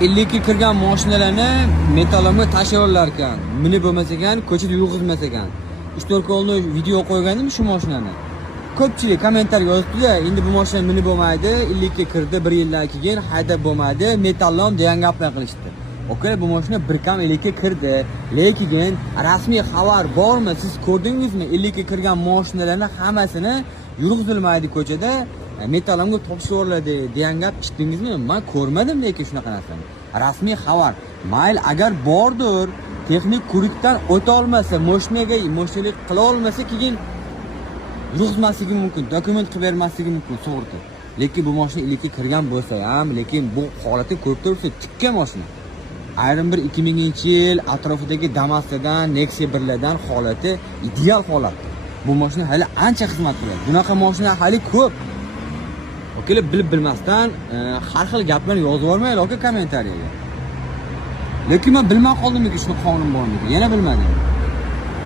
50 ga kirgan mashinalarni metallomga tashlayotlar ekan. Minib bo'lmas ekan, ko'chada yurg'izmas ekan. 3-4 kunni video qo'ygandim shu mashinani. Ko'pchilik kommentar yozibdi, endi bu mashina minib bo'lmaydi, 50 ga kirdi, 1 yildan keyin haydab bo'lmaydi, metallom degan gaplar qilishdi. Okey, bu mashina bir kam 50 ga kirdi, lekin rasmiy xabar bormi? Siz ko'rdingizmi? 50 ga kirgan mashinalarning hammasini yurg'izilmaydi ko'chada, metallomga topshiriladi degan gap eshitdingizmi? Men ko'rmadim lekin shunaqa narsani. Rasmiy xabar. Mayl agar bordir, texnik ko'rikdan o'ta olmasa, mashinaga moshalik qila olmasa, keyin yurg'izmasligi mumkin, dokument qilib bermasligi mumkin, to'g'ri. Lekin bu mashina 50 ga kirgan bo'lsa ham, lekin bu holatni ko'rib turibsiz, tikka mashina. Ayrim bir 2000-yil atrofidagi Damas'dan, Nexia 1lardan holati ideal holat. Bu mashina hali ancha xizmat qiladi. Bunaqa mashina hali ko'p. Okeylar, bilib bilmasdan har xil gaplarni yozib yormaylar kommentariyaga. Lekin men bilmay qoldim-ki shuni qonun borligi. Yana bilmadim.